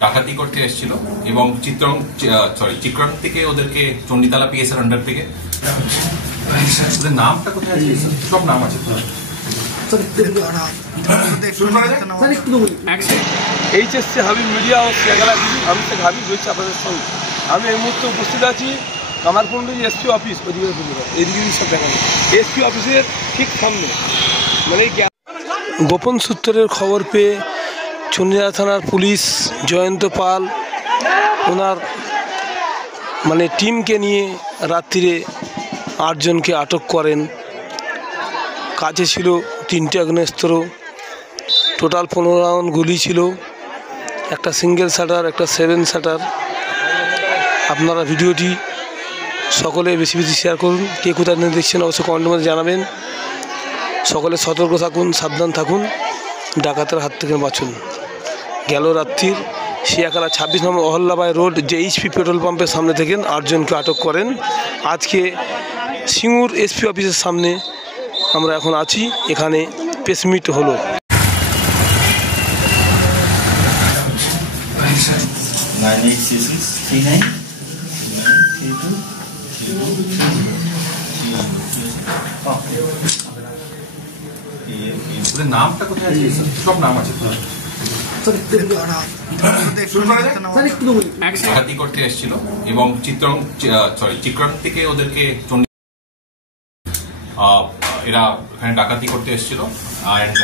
ডাকাতি করতে এসেছিল এবং চিত্রং থেকে ওদেরকে চণ্ডীতলা পিএস এর আন্ডার থেকে ওদের নামটা কোথায় আছে? সব নাম আছে। এইচএসসি হাবিব মিডিয়া ও শেখালা টিভি, আমি শেখ হাবিব রয়েছি আপনাদের সঙ্গে। আমি এই মুহূর্তে উপস্থিত আছি কামারকুণ্ডি এসপি অফিস, এদিকে সব দেখানো এসপি অফিসের ঠিক সামনে। মানে গোপন সূত্রের খবর পেয়ে চণ্ডীতলা থানার পুলিশ জয়ন্ত পাল ওনার টিমকে নিয়ে রাত্রিরে 8 জনকে আটক করেন। কাছে ছিল 3টে আগ্নেয়াস্ত্র, টোটাল 15 রাউন্ড গুলি ছিল, একটা সিঙ্গেল শাটার, একটা 7 শাটার। আপনারা ভিডিওটি সকলে বেশি বেশি শেয়ার করুন। কে কোথায় দেখছেন অবশ্যই কমেন্টের মধ্যে জানাবেন। সকলে সতর্ক থাকুন, সাবধান থাকুন, ডাকাতের হাত থেকে বাঁচুন। গেল রাত্রির শিয়াখালা 26 নম্বর অহল্যাবাই রোড JHP পেট্রোল পাম্পের সামনে থেকে 8 জনকে আটক করেন। আজকে সিঙ্গুর এসপি অফিসের সামনে আমরা এখন আছি, এখানে প্রেস মিট হলো। নামটা কোথায় আছে? সব নাম আছে। ডাকাতি করতে এসেছিল এবং চিত্রং থেকে ওদেরকে এরা এখানে ডাকাতি করতে এসেছিল অ্যান্ড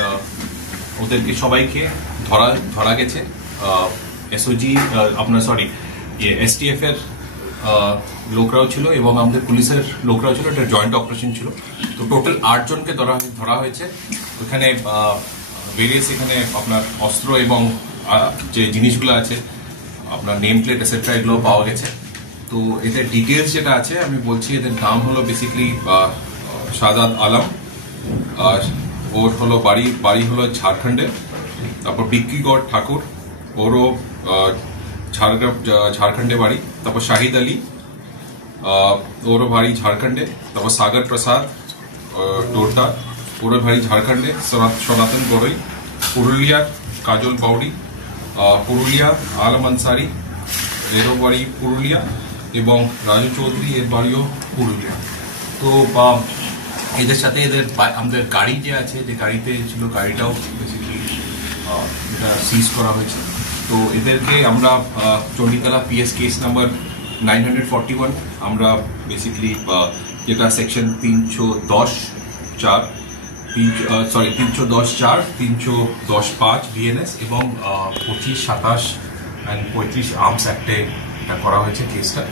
ওদেরকে সবাইকে ধরা গেছে। SOG আপনার STF এর লোকরাও ছিল এবং আমাদের পুলিশের লোকরাও ছিল। এটা জয়েন্ট অপারেশন ছিল। তো টোটাল 8 জনকে ধরা হয়েছে। ওখানে ভেরিয়াস এখানে আপনার অস্ত্র এবং যে জিনিসগুলো আছে আপনার নেম প্লেট এটসেট্রা এগুলো পাওয়া গেছে। তো এদের ডিটেলস যেটা আছে আমি বলছি। এদের নাম হলো বেসিক্যালি শাহাদাত আলম, ওর হলো বাড়ি হলো ঝাড়খণ্ডে। তারপর বিক্কিগড় ঠাকুর, ওরও ঝাড়খণ্ডে বাড়ি। তারপর শাহিদ আলী, ওরও বাড়ি ঝাড়খণ্ডে। তারপর সাগর প্রসাদ ডোরটা, ওরও বাড়ি ঝাড়খণ্ডে। সনাতন গড়ই পুরুলিয়ার, কাজল বাউরি পুরুলিয়া, আলম আনসারি এরও বাড়ি পুরুলিয়া এবং রাজু চৌধুরী এর বাড়িও পুরুলিয়া। তো এদের সাথে আমাদের গাড়ি যে আছে, যে গাড়িতে ছিল, গাড়িটাও বেসিক্যালি এটা সিজ করা হয়েছে। তো এদেরকে আমরা চণ্ডীতলা পিএস কেস নাম্বার 941 আমরা বেসিক্যালি যেটা সেকশন 310(4) 310(4) 310(5) BNS এবং 25, 27 অ্যান্ড 35 আর্মস অ্যাক্টে এটা করা হয়েছে কেসটা।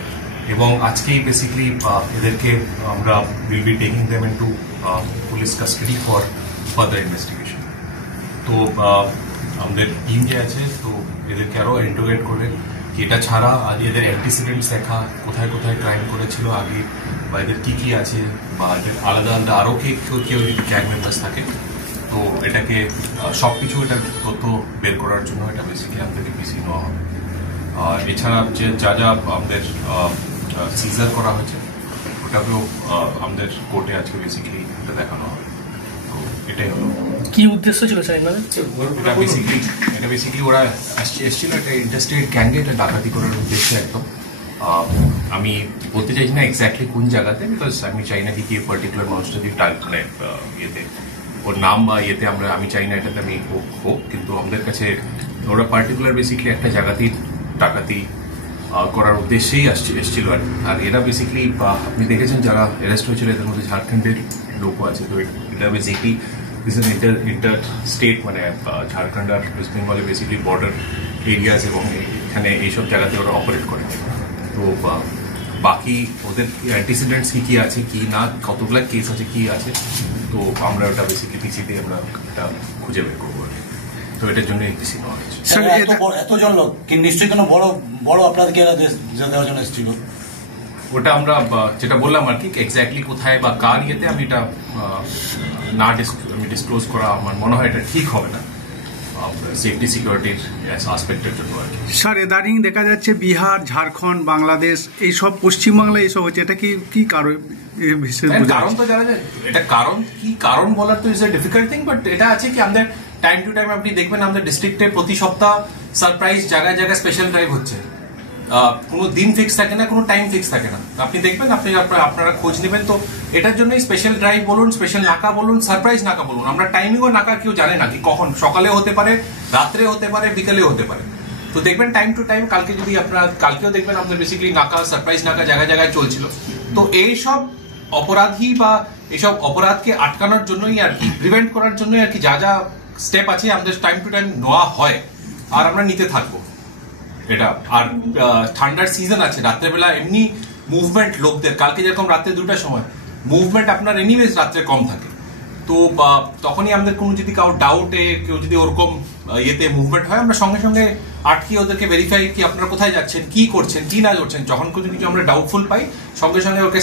এবং আজকেই বেসিক্যালি এদেরকে আমরা will be taking them into police custody for further investigation. তো আমাদের টিম যে আছে, তো এদেরকে আরও ইন্টারোগেট করে এটা ছাড়া এদের অ্যান্টিসিডেন্টস দেখা, কোথায় কোথায় ক্রাইম করেছিল আগে, বা এদের কী আছে, বা এদের আলাদা আলাদা আরও কেউ যদি গ্যাং মেম্বার্স থাকে, তো এটাকে সব কিছু এটা তথ্য বের করার জন্য এটা বেসিক্যালি আমাদেরকে পিসি নেওয়া হবে। এছাড়া যা আমাদের সিজার করা হয়েছে ওটাকেও আমাদের কোর্টে আজকে বেসিক্যালি এটা দেখানো হবে। তো এটাই হলো। কি উদ্দেশ্য ছিল স্যার? এটা বেসিক্যালি ওরা এসেছিল একটা ইন্টারস্টেট গ্যাংয়ে এটা ডাকাতি করার উদ্দেশ্যে একদম। আমি বলতে চাইছি না এক্স্যাক্টলি কোন জায়গাতে, বিকজ আমি চাই না কি পার্টিকুলার মানুষটা যদি ইয়েতে ওর নাম বা ইয়েতে আমি চাই না এটাতে আমি হোক। কিন্তু আমাদের কাছে ওরা পার্টিকুলার বেসিক্যালি একটা জায়গাতেই ডাকাতি করার উদ্দেশ্যেই এসেছিল। আর এরা বেসিক্যালি আপনি দেখেছেন যারা অ্যারেস্ট হয়েছিল এদের মধ্যে ঝাড়খণ্ডের লোকও আছে। তো এটা বেসিক্যালি ইন্টার স্টেট ঝাড়খণ্ড আর ওয়েস্ট বেঙ্গলে বেসিক্যালি বর্ডার এরিয়াস এবং এখানে এইসব জায়গাতে ওরা অপারেট করে। তো বাকি ওদের অ্যান্টিসিডেন্টস কি আছে, কি না, কতগুলো কেস আছে, কি আছে, তো আমরা ওটা বেসিক্যালি পিসিতে আমরা এটা খুঁজে বের করবো। তো এটার জন্য এই পিসি নেওয়া হয়েছে। এতজন লোক নিশ্চয়ই কোনো বড় আপনাদেরকে দেওয়ার জন্য এসেছিল। ওটা আমরা যেটা বললাম আর কি, এক্স্যাক্টলি কোথায় বা কার ইয়েতে আমি এটা ডিসক্লোজ করা আমার মনে হয় এটা ঠিক হবে না সেফটি সিকিউরিটির আসপেক্টের জন্য আর কি। স্যার, ইদানিং দেখা যাচ্ছে বিহার, ঝাড়খণ্ড, বাংলাদেশ, এইসব পশ্চিমবাংলায় এইসব হচ্ছে, এটা কি কারণ? কারণ তো জানা যায়, এটা কারণ কি কারণ বলার তো is a difficult thing, but এটা আছে কি আমাদের টাইম টু টাইম আপনি দেখবেন আমাদের ডিস্ট্রিক্টে প্রতি সপ্তাহ সারপ্রাইজ জায়গায় জায়গায় স্পেশাল ড্রাইভ হচ্ছে। কোনো দিন ফিক্স থাকে না, কোনো টাইম ফিক্স থাকে না। আপনি দেখবেন, আপনারা খোঁজ নেবেন। তো এটার জন্যই স্পেশাল ড্রাইভ বলুন, স্পেশাল নাকা বলুন, সারপ্রাইজ নাকা বলুন। আমরা টাইমিংও নাকা কেউ জানে না কি কখন, সকালে হতে পারে, রাত্রে হতে পারে, বিকেলে হতে পারে। তো দেখবেন টাইম টু টাইম, কালকেও দেখবেন আমাদের বেসিক্যালি নাকা, সারপ্রাইজ নাকা জায়গায় জায়গায় চলছিল। তো এইসব অপরাধী বা এইসব অপরাধকে আটকানোর জন্যই আর কি, প্রিভেন্ট করার জন্যই আর কি যা যা স্টেপ আছে আমাদের টাইম টু টাইম নেওয়া হয়, আর আমরা নিতে থাকবো এটা। আর ঠান্ডার সিজন আছে, রাত্রেবেলা এমনি মুভমেন্ট লোকদের, কালকে যেরকম রাত্রে 2টার সময় মুভমেন্ট আপনার এনিওয়েজ রাত্রে কম থাকে। তো তখনই আমাদের কোনো যদি কারো ডাউটে কেউ যদি ওরকম ইয়েতে মুভমেন্ট হয়, আমরা সঙ্গে সঙ্গে আটকে ওদেরকে ভেরিফাই কি আপনারা কোথায় যাচ্ছেন, কি করছেন, কি না করছেন। যখন কিছু আমরা ডাউটফুল পাই, সঙ্গে সঙ্গে ওকে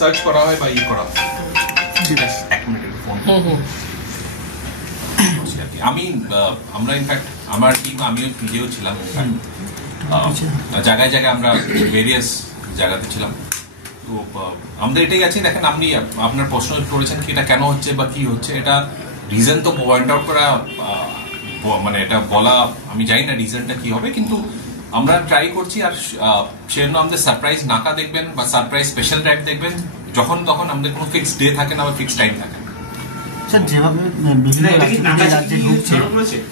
সার্চ করা হয় বা ইয়ে করা হয়। ঠিক আছে, 1 মিনিট ফোন। আমরা ইনফ্যাক্ট আমার টিম, আমিও নিজেও ছিলাম জায়গায় জায়গায়, আমরা ভেরিয়াস জায়গাতে ছিলাম। তো আমাদের এটাই আছে। দেখেন, আপনি আপনার প্রশ্ন করেছেন কি এটা কেন হচ্ছে বা কি হচ্ছে, এটা রিজন তো পয়েন্ট আউট করা, মানে এটা বলা আমি জানি না রিজনটা কি হবে, কিন্তু আমরা ট্রাই করছি। আর সেজন্য আমাদের সারপ্রাইজ নাকা দেখবেন বা সারপ্রাইজ স্পেশাল ড্রাইভ দেখবেন যখন তখন। আমাদের কোনো ফিক্সড ডে থাকে না বা ফিক্সড টাইম থাকে না।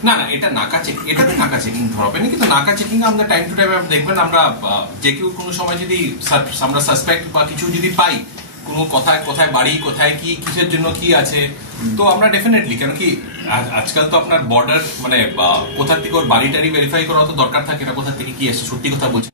না, এটা নাকা চেকিং, এটাতে নাকা চেকিং ধরবে না, কিন্তু নাকা চেকিং আমাদের টাইম টু টাইম দেখবেন। আমরা যে কেউ কোনো সময় যদি আমরা সাসপেক্ট বা কিছু যদি পাই, কোনো কোথায় বাড়ি, কোথায় কি, কিসের জন্য কি আছে, তো আমরা ডেফিনেটলি, কেন কি আজকাল তো আপনার বর্ডার মানে কোথা থেকে ওর বাড়ি টাড়ি ভেরিফাই করা তো দরকার থাকে না, কোথা থেকে কি আসছে, সত্যি কথা বলছি।